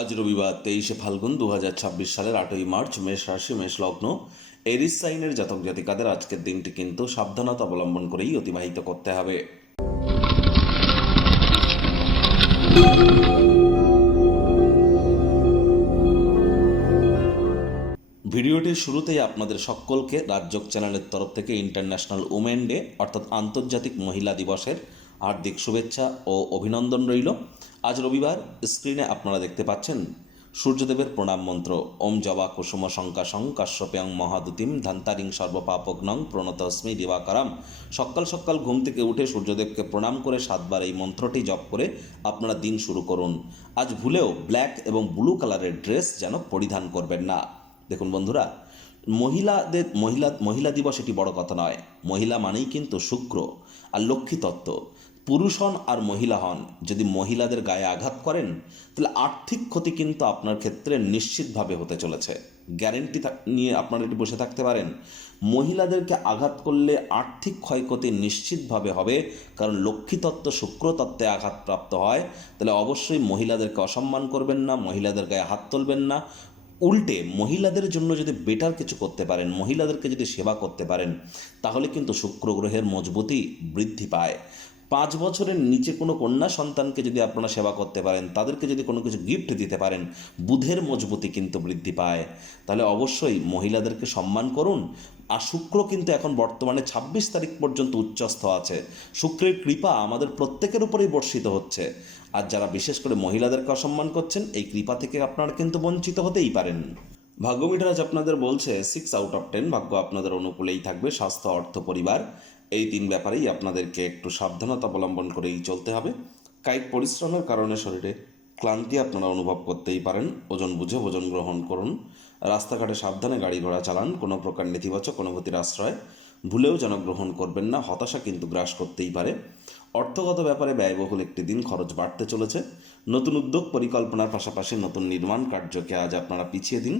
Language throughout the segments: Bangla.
আজ রবিবার 23শে ফাল্গুন 2026 সালের 8ই মার্চ। মেষ রাশি, মেষ লগ্ন, এরিস সাইনের জাতক জাতিকাদের আজকের দিনটি কিন্তু সাবধানতা অবলম্বন করেই অতিবাহিত করতে হবে। ভিডিওটির শুরুতেই আপনাদের সকলকে রাজযোগ চ্যানেলের তরফ থেকে ইন্টারন্যাশনাল উমেন ডে অর্থাৎ আন্তর্জাতিক মহিলা দিবসের হার্দিক শুভেচ্ছা ও অভিনন্দন রইল। আজ রবিবার স্ক্রিনে আপনারা দেখতে পাচ্ছেন সূর্যদেবের প্রণাম মন্ত্র ওম জবা কুসুম শঙ্কাশং কাশ্যপেয়ং মহাদুতিম ধান্তারিং সর্বপাপগ্নং প্রণতস্মি দিবাকরাম। সকাল সকাল ঘুম থেকে উঠে সূর্যদেবকে প্রণাম করে 7 বার এই মন্ত্রটি জপ করে আপনারা দিন শুরু করুন। আজ ভুলেও ব্ল্যাক এবং ব্লু কালারের ড্রেস যেন পরিধান করবেন না। দেখুন বন্ধুরা, মহিলা দিবস এটি বড় কথা নয়। মহিলা মানেই কিন্তু শুক্র আর লক্ষ্মী তত্ত্ব। পুরুষ হন আর মহিলা হন, যদি মহিলাদের গায়ে আঘাত করেন তাহলে আর্থিক ক্ষতি কিন্তু আপনার ক্ষেত্রে নিশ্চিতভাবে হতে চলেছে। গ্যারেন্টি নিয়ে আপনারা এটি বসে থাকতে পারেন। মহিলাদেরকে আঘাত করলে আর্থিক ক্ষয়ক্ষতি নিশ্চিতভাবে হবে, কারণ লক্ষ্মী তত্ত্ব শুক্র তত্ত্বে আঘাতপ্রাপ্ত হয়। তাহলে অবশ্যই মহিলাদেরকে অসম্মান করবেন না, মহিলাদের গায়ে হাত তুলবেন না। উল্টে মহিলাদের জন্য যদি বেটার কিছু করতে পারেন, মহিলাদেরকে যদি সেবা করতে পারেন, তাহলে কিন্তু শুক্র গ্রহের মজবুতি বৃদ্ধি পায়। 5 বছরের নিচে কোনো কন্যা সন্তানকে যদি আপনারা সেবা করতে পারেন, তাদেরকে যদি কোনো কিছু গিফট দিতে পারেন, বুধের মজবুতি কিন্তু বৃদ্ধি পায়। তাহলে অবশ্যই মহিলাদেরকে সম্মান করুন। আর শুক্র কিন্তু এখন বর্তমানে 26 তারিখ পর্যন্ত উচ্চস্থ আছে। শুক্রের কৃপা আমাদের প্রত্যেকের উপরেই বর্ষিত হচ্ছে। আর যারা বিশেষ করে মহিলাদেরকে অসম্মান করছেন, এই কৃপা থেকে আপনারা কিন্তু বঞ্চিত হতেই পারেন। ভাগ্য মিটার আজ আপনাদের বলছে 6 আউট অফ 10। ভাগ্য আপনাদের অনুকূলেই থাকবে। স্বাস্থ্য, অর্থ, পরিবার, এই 3 ব্যাপারেই আপনাদেরকে একটু সাবধানতা অবলম্বন করেই চলতে হবে। কায়িক পরিশ্রমের কারণে শরীরে ক্লান্তি আপনারা অনুভব করতেই পারেন। ওজন বুঝে ভোজন গ্রহণ করুন। রাস্তাঘাটে সাবধানে গাড়ি ঘোড়া চালান। কোনো প্রকার নেতিবাচক অনুভূতির আশ্রয় ভুলেও যেন গ্রহণ করবেন না। হতাশা কিন্তু গ্রাস করতেই পারে। অর্থগত ব্যাপারে ব্যয়বহুল একটি দিন, খরচ বাড়তে চলেছে। নতুন উদ্যোগ পরিকল্পনার পাশাপাশি নতুন নির্মাণ কার্যকে আজ আপনারা পিছিয়ে দিন।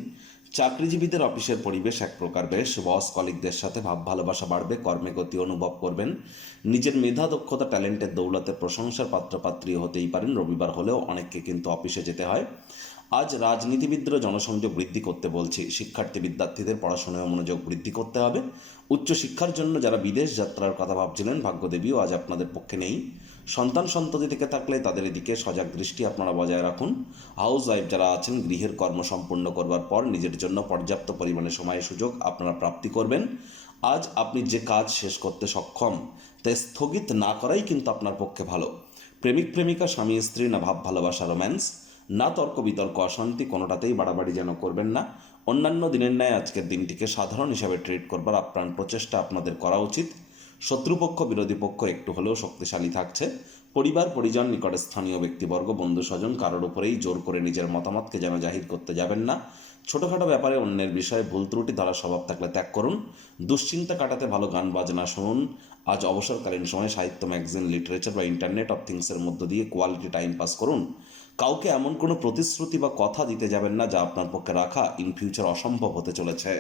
চাকরিজীবীদের অফিসের পরিবেশ এক প্রকার বেশ। বস কলিগদের সাথে ভাব ভালোবাসা বাড়বে। কর্মে গতি অনুভব করবেন। নিজের মেধা, দক্ষতা, ট্যালেন্টের দৌলতে প্রশংসার পাত্রপাত্রী হতেই পারেন। রবিবার হলেও অনেককে কিন্তু অফিসে যেতে হয়। আজ রাজনীতিবিদরা জনসংযোগ বৃদ্ধি করতে বলছি। শিক্ষার্থী বিদ্যার্থীদের পড়াশোনায় মনোযোগ বৃদ্ধি করতে হবে। উচ্চশিক্ষার জন্য যারা বিদেশ যাত্রার কথা ভাবছিলেন, ভাগ্যদেবীও আজ আপনাদের পক্ষে নেই। সন্তান সন্ততি থেকে থাকলে তাদের এদিকে সজাগ দৃষ্টি আপনারা বজায় রাখুন। হাউস ওয়াইফ যারা আছেন, গৃহের কর্ম সম্পূর্ণ করবার পর নিজের জন্য পর্যাপ্ত পরিমাণে সময় সুযোগ আপনারা প্রাপ্তি করবেন। আজ আপনি যে কাজ শেষ করতে সক্ষম, তা স্থগিত না করাই কিন্তু আপনার পক্ষে ভালো। প্রেমিক প্রেমিকা, স্বামী স্ত্রী, না ভাব ভালোবাসা রোম্যান্স, না তর্ক বিতর্ক অশান্তি, কোনোটাতেই বাড়াবাড়ি যেন করবেন না। অন্যান্য দিনের ন্যায় আজকের দিনটিকে সাধারণ হিসাবে ট্রিট করবার আপ্রাণ প্রচেষ্টা আপনাদের করা উচিত। শত্রুপক্ষ, বিরোধী পক্ষ একটু হলেও শক্তিশালী থাকছে। পরিবার পরিজন, নিকটে স্থানীয় ব্যক্তিবর্গ, বন্ধু স্বজন, কারোর উপরেই জোর করে নিজের মতামতকে যেন জাহির করতে যাবেন না। ছোটোখাটো ব্যাপারে অন্যের বিষয়ে ভুল ত্রুটি ধরার স্বভাব থাকলে ত্যাগ করুন। দুশ্চিন্তা কাটাতে ভালো গান বাজনা শুনুন। আজ অবসরকালীন সময় সাহিত্য, ম্যাগাজিন, লিটারেচার বা ইন্টারনেট অফ থিংসের মধ্য দিয়ে কোয়ালিটি টাইম পাস করুন। কাউকে এমন কোনো প্রতিশ্রুতি বা কথা দিতে যাবেন না যা আপনার পক্ষে রাখা ইন ফিউচার অসম্ভব হতে চলেছে।